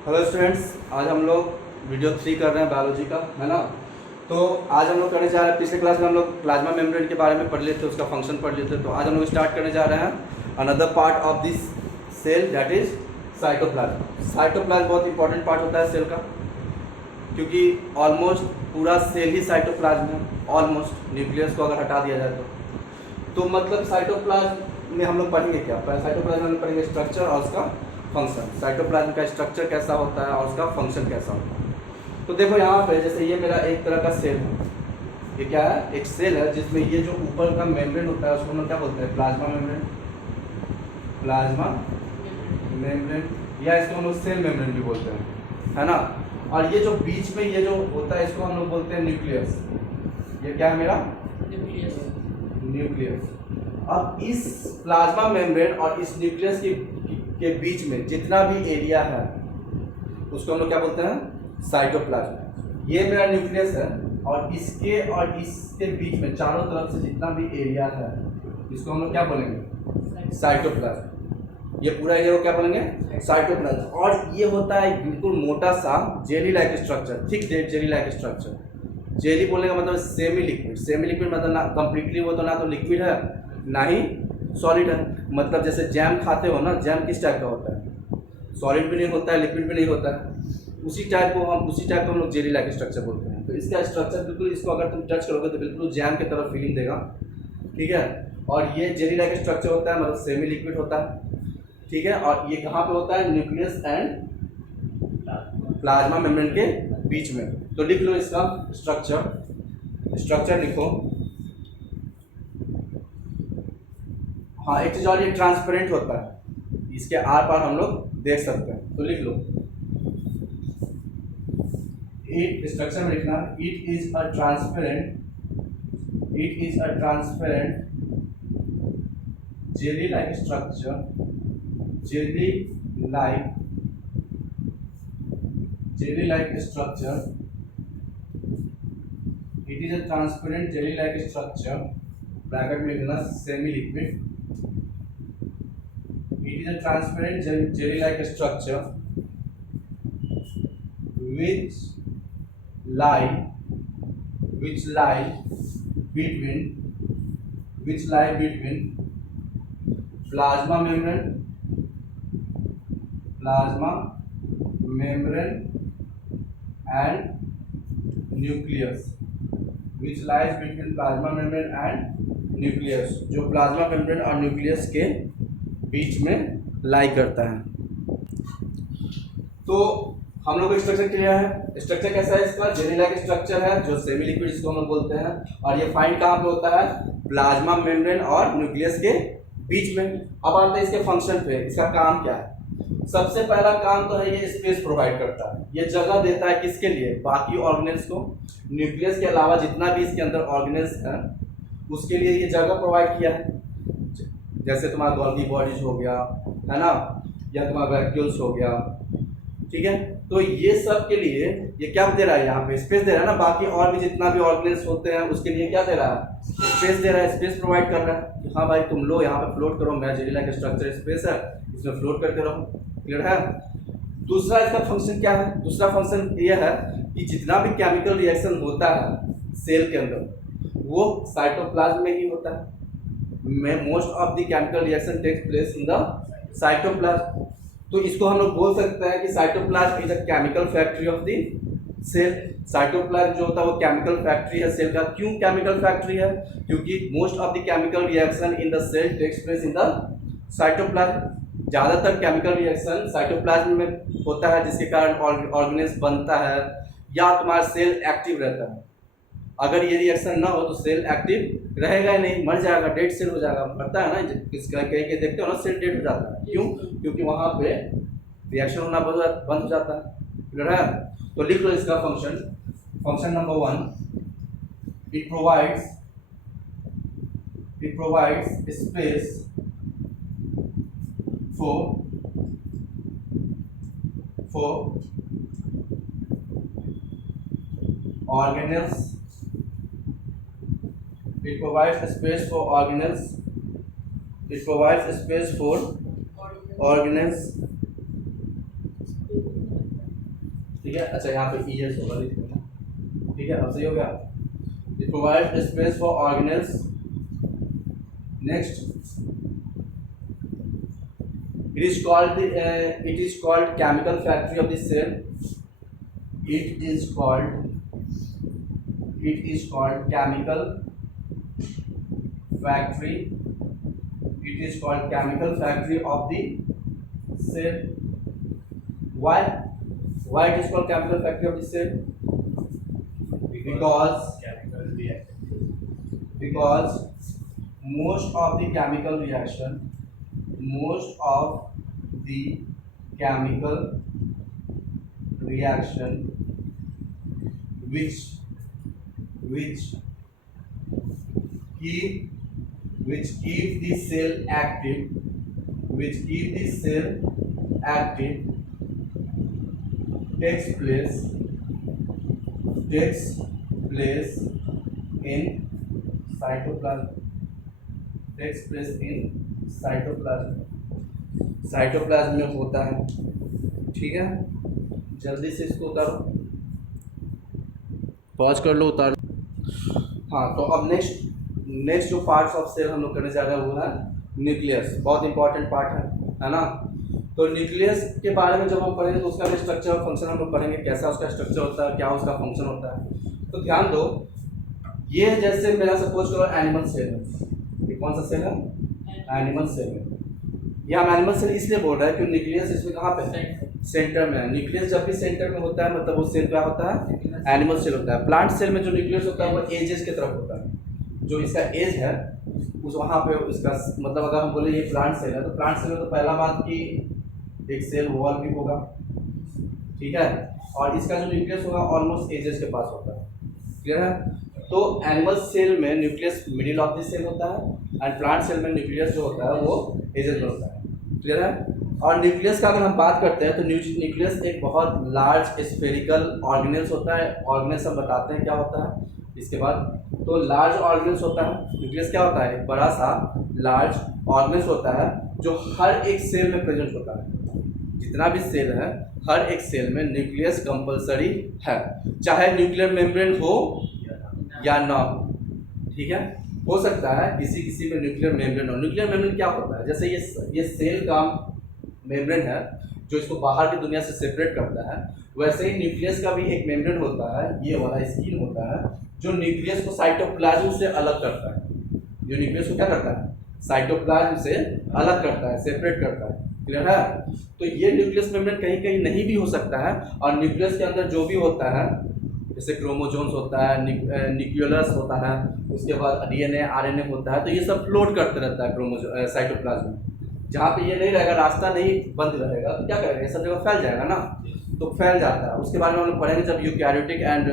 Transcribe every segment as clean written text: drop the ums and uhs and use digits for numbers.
Hello students, आज हम लोग वीडियो 3 कर रहे हैं बायोलॉजी का, है ना। तो आज हम लोग करने जा रहे हैं, पिछले क्लास में हम लोग प्लाज्मा मेम्ब्रेन के बारे में पढ़ लिए थे, उसका फंक्शन पढ़ लिए थे। तो आज हम लोग स्टार्ट करने जा रहे हैं another part of this cell, that is cytoplasm. Cytoplasm बहुत इंपॉर्टेंट पार्ट होता है सेल का, क्योंकि ऑलमोस्ट पूरा सेल ही साइटोप्लाज्म है। ऑलमोस्ट न्यूक्लियस को अगर हटा दिया जाए तो मतलब साइटोप्लाज्म में हम लोग पढ़ेंगे क्या? पहले साइटोप्लाज्म में पढ़ेंगे स्ट्रक्चर और उसका फंक्शन। साइटोप्लाज्म का स्ट्रक्चर कैसा होता है और उसका फंक्शन कैसा होता है। तो देखो यहाँ पे, जैसे ये मेरा एक तरह का सेल है। ये क्या है? एक सेल है जिसमें ये जो ऊपर का मेम्ब्रेन होता है उसको हम लोग क्या बोलते हैं? Plasma membrane. प्लाज्मा मेम्ब्रेन, या इसको हम लोग सेल मेम्ब्रेन भी बोलते हैं, है ना। और ये जो बीच में ये जो होता है इसको हम लोग बोलते हैं न्यूक्लियस। ये क्या है मेरा? न्यूक्लियस। अब इस प्लाज्मा मेम्ब्रेन और इस न्यूक्लियस के बीच में जितना भी एरिया है उसको हम लोग क्या बोलते हैं? साइटोप्लाज्म। ये मेरा न्यूक्लियस है और इसके बीच में चारों तरफ से जितना भी एरिया है इसको हम लोग क्या बोलेंगे? साइटोप्लाज्म। ये पूरा एरिया को क्या बोलेंगे? साइटोप्लाज्म। और ये होता है बिल्कुल मोटा सा jelly like structure, thick jelly like structure. Jelly बोलने का मतलब सेमी लिक्विड। सेमी लिक्विड मतलब ना कम्प्लीटली, वो तो ना तो लिक्विड है ना ही सॉलिड है। मतलब जैसे जैम खाते हो ना, जैम किस टाइप का होता है? सॉलिड भी नहीं होता है, लिक्विड भी नहीं होता है। उसी टाइप को हम लोग जेली लाइक स्ट्रक्चर बोलते हैं। तो इसका स्ट्रक्चर बिल्कुल, इसको अगर तुम टच करोगे तो बिल्कुल जैम की तरफ फीलिंग देगा, ठीक है। और ये जेली लाइक स्ट्रक्चर होता है, मतलब सेमी लिक्विड होता है, ठीक है। और ये कहाँ पे होता है? न्यूक्लियस एंड प्लाज्मा मेम्ब्रेन के बीच में। तो लिख लो इसका स्ट्रक्चर लिखो। हाँ, एक चीज और, ये ट्रांसपेरेंट होता है, इसके आर पार हम लोग देख सकते हैं। तो लिख लो, इट स्ट्रक्चर में लिखना, it is a transparent jelly like structure, jelly like structure. It is a transparent jelly like structure, bracket में लिखना semi liquid. It is a transparent jelly-like structure which lie between plasma membrane and nucleus, which lies between plasma membrane and nucleus, जो plasma membrane और nucleus के बीच में लाई करता है। तो हम लोग को स्ट्रक्चर क्लियर है। स्ट्रक्चर कैसा है इसका? जेली लाइक स्ट्रक्चर है, जो सेमी लिक्विड इसको हम लोग बोलते हैं। और ये फाइंड कहाँ पे होता है? प्लाज्मा मेम्ब्रेन और न्यूक्लियस के बीच में। अब आते हैं इसके फंक्शन पे। इसका काम क्या है? सबसे पहला काम तो है ये स्पेस प्रोवाइड करता है। ये जगह देता है किसके लिए? बाकी ऑर्गेनेल्स को। न्यूक्लियस के अलावा जितना भी इसके अंदर ऑर्गेनेल्स है उसके लिए ये जगह प्रोवाइड किया है। जैसे तुम्हारा गोल्गी बॉडीज हो गया, है ना, या तुम्हारा वैक्यूल्स हो गया, ठीक है। तो ये सब के लिए ये क्या दे रहा है? यहाँ पे स्पेस दे रहा है ना। बाकी और भी जितना भी ऑर्गेनेल्स होते हैं उसके लिए क्या दे रहा है? स्पेस दे रहा है, स्पेस प्रोवाइड कर रहा है कि हाँ भाई तुम लोग यहाँ पे फ्लोट करो, मेरा जेली लाइक स्ट्रक्चर स्पेस है, इसमें फ्लोट करते रहो। क्लियर है? दूसरा इसका फंक्शन क्या है? दूसरा फंक्शन ये है कि जितना भी केमिकल रिएक्शन होता है सेल के अंदर वो साइटोप्लाज्म में ही होता है। Most of the chemical reaction takes place in the cytoplasm. तो इसको हम लोग बोल सकते हैं कि cytoplasm is a chemical factory of the cell. Cytoplasm जो होता है वो केमिकल फैक्ट्री है सेल का। क्यों केमिकल फैक्ट्री है? क्योंकि most of the chemical reaction in the sale tax place in the cytoplasm. ज़्यादातर केमिकल रिएक्शन साइटोप्लाज्म में होता है, जिसके कारण ऑर्गेनेल्स बनता है या तुम्हारा सेल एक्टिव रहता है। अगर ये रिएक्शन ना हो तो सेल एक्टिव रहेगा ही नहीं, मर जाएगा, डेड सेल हो जाएगा। पता है ना, किसका कहीं के देखते हो ना, सेल डेड हो जाता है। क्यों? क्योंकि वहाँ पे रिएक्शन होना बंद हो जाता है। क्लियर है? तो लिख लो इसका function number 1, it provides space for organelles. It provides space for organelles. It provides space for organelles ठीक है। अच्छा यहाँ पे ES होगा, ठीक है, अब सही हो गया। It provide space for organelles. Next, it is called chemical factory of the cell. It is called chemical factory. It is called chemical factory of the cell. Why it is called chemical factory of the cell? Because most of the chemical reaction which keep the cell active takes place in cytoplasm में होता है। ठीक है, जल्दी से इसको उतारो, pause कर लो, उतारो। हाँ, तो अब नेक्स्ट जो पार्ट्स ऑफ सेल हम लोग करने जा रहे हैं वो है न्यूक्लियस। बहुत इंपॉर्टेंट पार्ट है ना। तो न्यूक्लियस के बारे में जब हम पढ़ेंगे तो उसका भी स्ट्रक्चर और फंक्शन हम लोग पढ़ेंगे, कैसा उसका स्ट्रक्चर होता है, क्या उसका फंक्शन होता है। तो ध्यान दो, ये जैसे मेरा सपोज करो एनिमल सेल है, ये कौन सा सेल है? एनिमल सेल है। ये हम एनिमल सेल इसलिए बोल रहे हैं कि न्यूक्लियस इसमें कहाँ पे है? सेंटर में है। न्यूक्लियस जब भी सेंटर में होता है मतलब वो सेल क्या होता है? एनिमल सेल होता है। प्लांट सेल में जो न्यूक्लियस होता है वो एजेस की तरफ होता है। जो इसका एज है उस वहाँ पे इसका मतलब अगर हम बोले ये प्लांट सेल है तो प्लांट सेल में तो पहला बात कि एक सेल वॉल भी होगा, ठीक है, और इसका जो न्यूक्लियस होगा ऑलमोस्ट एजेस के पास होता है। क्लियर है? तो एनिमल सेल में nucleus middle of the cell होता है एंड प्लांट सेल में न्यूक्लियस जो होता है वो एजेस में होता है। क्लियर है? और न्यूक्लियस का अगर हम बात करते हैं तो न्यूक्लियस एक बहुत लार्ज स्फेरिकल ऑर्गेनेल्स होता है। ऑर्गेनेल्स हम बताते हैं क्या होता है इसके बाद। तो लार्ज ऑर्गेनेल्स होता है, न्यूक्लियस क्या होता है? एक बड़ा सा लार्ज ऑर्गेनेल्स होता है जो हर एक सेल में प्रेजेंट होता है। जितना भी सेल है हर एक सेल में न्यूक्लियस कंपलसरी है, चाहे न्यूक्लियर मेम्ब्रेन हो या ना हो। ठीक है, हो सकता है किसी में न्यूक्लियर मेम्ब्रेन हो। न्यूक्लियर मेम्ब्रेन क्या होता है? जैसे ये सेल का मेम्ब्रेन है जो इसको बाहर की दुनिया से सेपरेट करता है, वैसे ही न्यूक्लियस का भी एक मेम्ब्रेन होता है, ये वाला स्किन होता है जो न्यूक्लियस को साइटोप्लाज्म से अलग करता है। जो न्यूक्लियस को क्या करता है? साइटोप्लाज्म से अलग करता है, सेपरेट करता है। क्लियर है? तो ये न्यूक्लियस मेम्ब्रेन कहीं कहीं नहीं भी हो सकता है, और न्यूक्लियस के अंदर जो भी होता है जैसे क्रोमोसोम्स होता है, न्यूक्लियस होता है, उसके बाद डीएनए आरएनए होता है, तो ये सब फ्लोट करते रहता है साइटोप्लाज्म में। जहाँ पे ये नहीं रहेगा, रास्ता नहीं बंद रहेगा, तो क्या करेगा? ये सब जगह फैल जाएगा ना, तो फैल जाता है। उसके बारे में हम लोग पढ़ेंगे जब यूकैरियोटिक एंड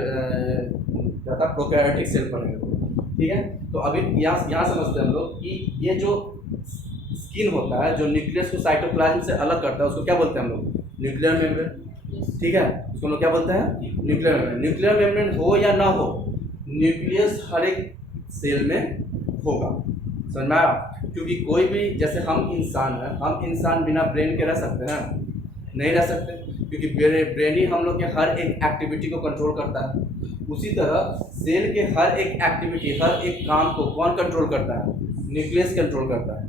प्रोकैरियोटिक सेल पढ़ेंगे। ठीक है, तो अभी यहाँ समझते हैं हम लोग कि ये जो स्किन होता है जो न्यूक्लियस को साइटोप्लाज्म से अलग करता है उसको क्या बोलते हैं हम लोग? Nuclear membrane. ठीक है, उसको हम लोग क्या बोलते हैं? Nuclear membrane. न्यूक्लियर मेम्ब्रेन हो या ना हो, न्यूक्लियस हर एक सेल में होगा। समझ में आया? क्योंकि कोई भी, जैसे हम इंसान बिना ब्रेन के रह सकते हैं? नहीं रह सकते, क्योंकि ब्रेन ही हम लोग के हर एक एक्टिविटी को कंट्रोल करता है। उसी तरह सेल के हर एक एक्टिविटी, हर एक काम को कौन कंट्रोल करता है? न्यूक्लियस कंट्रोल करता है।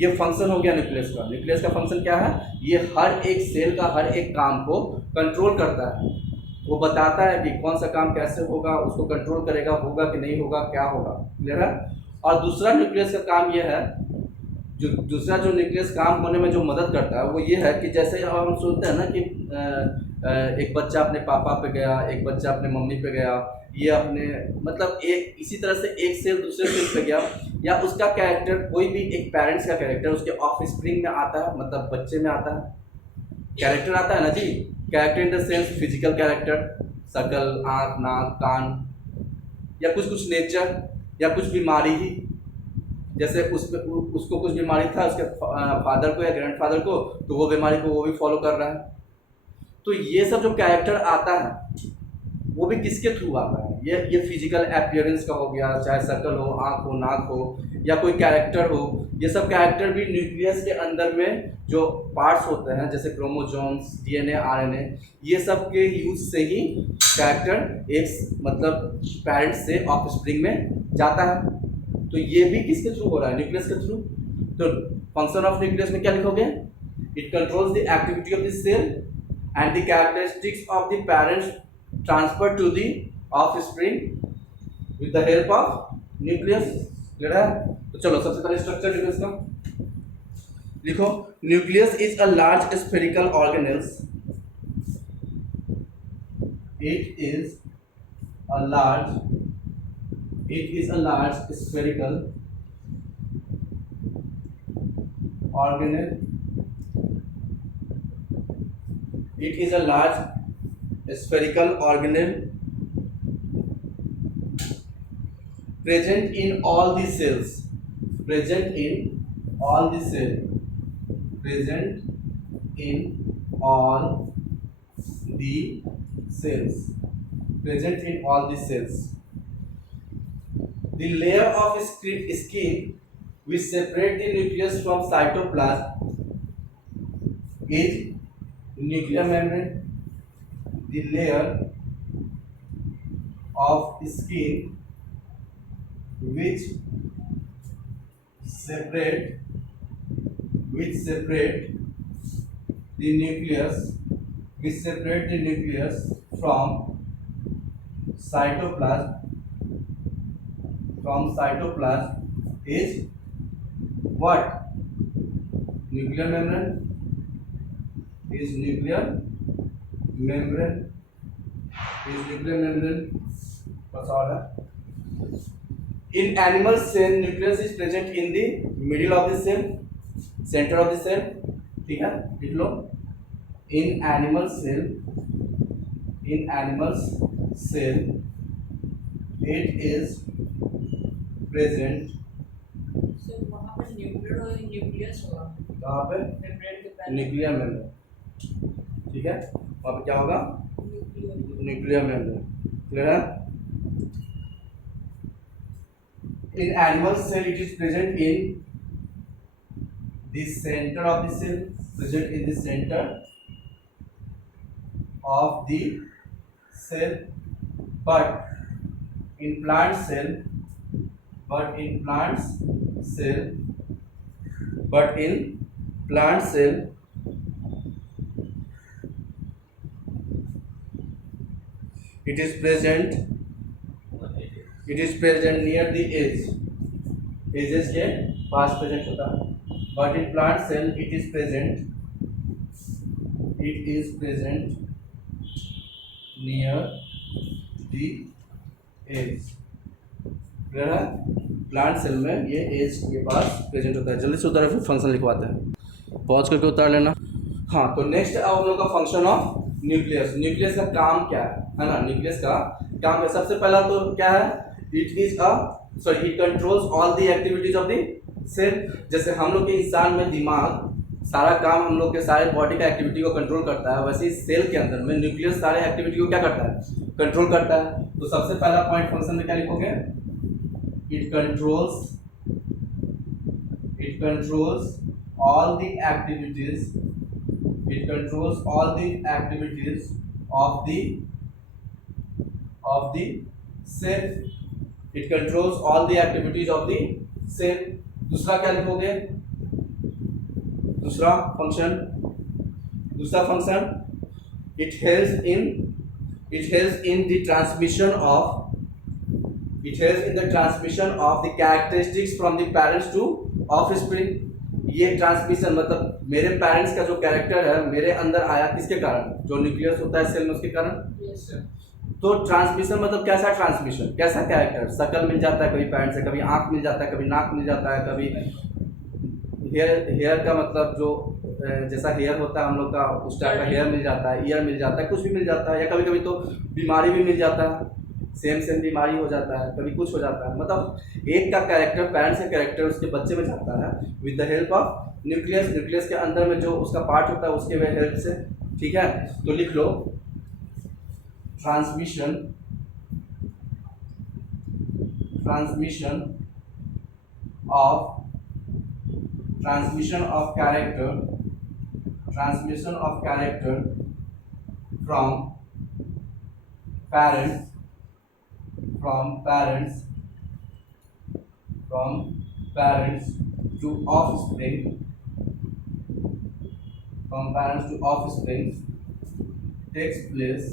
ये फंक्शन हो गया न्यूक्लियस का। न्यूक्लियस का फंक्शन क्या है? ये हर एक सेल का हर एक काम को कंट्रोल करता है। वो बताता है कि कौन सा काम कैसे होगा, उसको कंट्रोल करेगा, होगा कि नहीं होगा, क्या होगा। क्लियर है? और दूसरा न्यूक्लियस का काम ये है, दूसरा जो न्यूक्लियस काम होने में जो मदद करता है वो ये है कि जैसे हम सुनते हैं ना कि एक बच्चा अपने पापा पे गया, एक बच्चा अपने मम्मी पे गया, ये अपने मतलब एक इसी तरह से एक सेल दूसरे सेल पे गया, या उसका कैरेक्टर, कोई भी एक पेरेंट्स का कैरेक्टर उसके ऑफस्प्रिंग में आता है, मतलब बच्चे में आता है। कैरेक्टर आता है ना जी, character in the sense physical character, शकल, आँख, नाक, कान, या कुछ नेचर, या कुछ बीमारी ही। जैसे उसको कुछ बीमारी था उसके फादर को या ग्रैंडफादर को, तो वो बीमारी को वो भी फॉलो कर रहा है। तो ये सब जो कैरेक्टर आता है वो भी किसके थ्रू आता है? ये फिजिकल अपीयरेंस का हो गया, चाहे शक्ल हो, आँख हो, नाक हो, या कोई कैरेक्टर हो। ये सब कैरेक्टर भी न्यूक्लियस के अंदर में जो पार्ट्स होते हैं जैसे क्रोमोसोम्स, डीएनए, आरएनए, ये सब के यूज से ही कैरेक्टर एक मतलब पेरेंट्स से ऑफस्प्रिंग में जाता है। तो ये भी किसके थ्रू हो रहा है? न्यूक्लियस के थ्रू। तो फंक्शन ऑफ न्यूक्लियस में क्या लिखोगे? It controls the activity of the cell and the characteristics of the parents transferred to the offspring with the help of nucleus। Clear है? तो चलो सबसे पहले स्ट्रक्चर न्यूक्लियस का लिखो। Nucleus is a large spherical organelles. It is a large spherical organelle। It is a large spherical organelle present in all the cells। Present in all the cells। Present in all the cells। Present in all the cells। The layer of skin which separate the nucleus from cytoplasm is nuclear membrane। The layer of skin which separate the nucleus from cytoplasm is what? Nuclear membrane। Is nuclear membrane। बस और है। In animal cell nucleus is present in the middle of the cell, center of the cell। ठीक है, लिख लो। In animal cell it is present। वहाँ पे nuclear और nucleus होगा। कहाँ पे? Nuclear membrane. ठीक है, वहाँ पे क्या होगा? Nuclear membrane. क्लियर है? In animal cell it is present in the center of the cell। Present in the center of the cell। but in plant cell it is present near the edges के पास present होता है। but in plant cell it is present near the edge। Clear है? Plant cell में ये as के पास present होता है। जल्दी से उतार, फिर फंक्शन लिखवाते हैं। पॉज करके उतार लेना। हाँ, तो नेक्स्ट अब हम लोग का फंक्शन ऑफ न्यूक्लियस। न्यूक्लियस का काम क्या है ना? न्यूक्लियस का काम क्या? सबसे पहला तो क्या है? It controls all the activities of the cell. जैसे हम लोग के इंसान में दिमाग सारा काम, हम लोग के सारे बॉडी का एक्टिविटी को कंट्रोल करता है, वैसे ही सेल के अंदर में न्यूक्लियस सारे एक्टिविटी को क्या करता है? कंट्रोल करता है। तो सबसे पहला पॉइंट फंक्शन में क्या लिखोगे? It controls all the activities of the cell। It controls all the activities of the cell। दूसरा क्या लिखोगे? दूसरा function it helps in the transmission of the characteristics from the parents to offspring। ये transmission मतलब मेरे parents का जो character है मेरे अंदर आया किसके कारण? जो न्यूक्लियस होता है सेल में, उसके कारण। तो ट्रांसमिशन मतलब कैसा ट्रांसमिशन, कैसा कैरेक्टर? शक्ल मिल जाता है कभी पेरेंट्स से, कभी आँख मिल जाता है, कभी नाक मिल जाता है, कभी हेयर का मतलब जो जैसा हेयर होता है हम लोग का उस टाइप का हेयर मिल जाता है, ईयर मिल जाता है, कुछ भी मिल जाता है। या कभी कभी तो बीमारी भी मिल जाता है, सेम बीमारी हो जाता है, कभी कुछ हो जाता है। मतलब एक का कैरेक्टर, पेरेंट्स का कैरेक्टर उसके बच्चे में जाता है with the help of nucleus. Nucleus के अंदर में जो उसका पार्ट होता है उसके हेल्प से। ठीक है, तो लिख लो transmission of character from parents to offspring takes place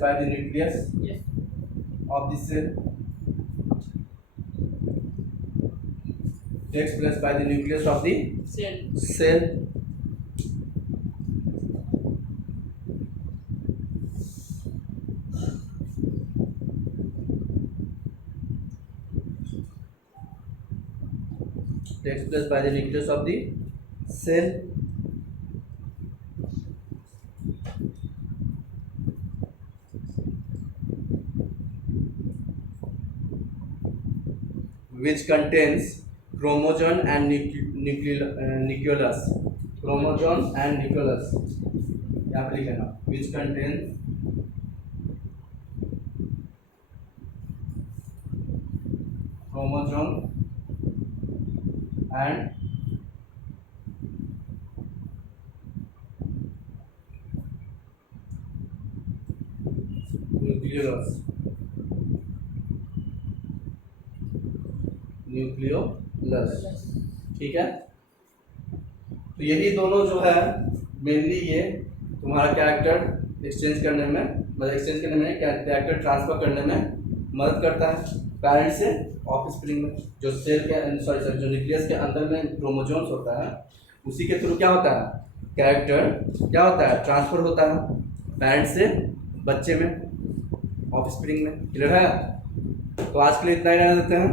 by the nucleus Yes. of the cell takes place by the nucleus of the Cell. cell. Takes place by the nucleus of the cell. Which contains chromosome and nucleus. Chromosome and nucleus. यहाँ पे लिखना. Which contains chromosome and nucleolus. ठीक है. तो यही दोनों जो है मेनली ये तुम्हारा कैरेक्टर एक्सचेंज करने में कैरेक्टर ट्रांसफर करने में मदद करता है पैरेंट से ऑफस्प्रिंग में. जो सेल के जो न्यूक्लियस के अंदर में क्रोमोसोम्स होता है उसी के थ्रू क्या होता है कैरेक्टर क्या होता है ट्रांसफर होता है पैरेंट से बच्चे में ऑफस्प्रिंग में. क्लियर है. तो आज के लिए इतना ही रहने देते हैं.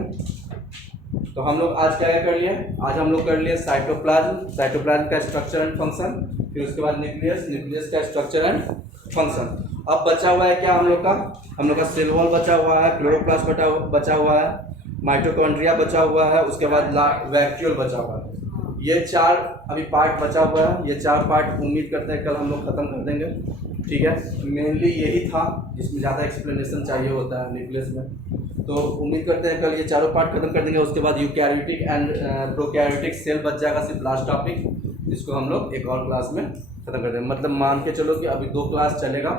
तो हम लोग आज क्या कर लिए. आज हम लोग कर लिए साइटोप्लाज्म का स्ट्रक्चर एंड फंक्शन. फिर उसके बाद न्यूक्लियस का स्ट्रक्चर एंड फंक्शन. अब बचा हुआ है क्या हम लोग का सेल वॉल बचा हुआ है, क्लोरोप्लास्ट बचा हुआ है, माइटोकॉन्ड्रिया बचा हुआ है, उसके बाद वैक्यूल बचा हुआ है. ये 4 अभी पार्ट बचा हुआ है. ये 4 पार्ट उम्मीद करते हैं कल हम लोग ख़त्म कर देंगे. ठीक है. मेनली यही था जिसमें ज़्यादा एक्सप्लेनेशन चाहिए होता है न्यूक्लियस में. तो उम्मीद करते हैं कल ये 4 पार्ट खत्म कर देंगे. उसके बाद यूकैरियोटिक एंड प्रोकैरियोटिक सेल बच जाएगा सिर्फ लास्ट टॉपिक, जिसको हम लोग एक और क्लास में खत्म कर देंगे. मतलब मान के चलो कि अभी 2 क्लास चलेगा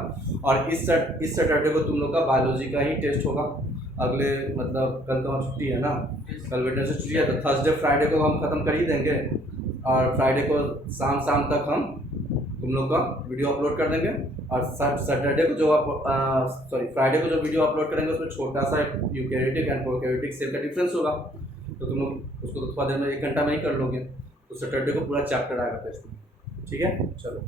और इस सैटरडे को तुम लोग का बायोलॉजी का ही टेस्ट होगा. अगले मतलब कल तो छुट्टी है ना, कल वेडनेसडे छुट्टी है. तो थर्सडे फ्राइडे को हम ख़त्म कर ही देंगे और फ्राइडे को शाम तक हम तुम लोग का वीडियो अपलोड कर देंगे. और सैटरडे को जो फ्राइडे को जो वीडियो अपलोड करेंगे उसमें छोटा सा यूकैरियोटिक एंड प्रोकैरियोटिक सेल का डिफरेंस होगा. तो तुम लोग उसको तो थोड़ा देर में 1 घंटा में ही कर लोगे. तो सैटरडे को पूरा चैप्टर आएगा टेस्ट में. ठीक है. चलो.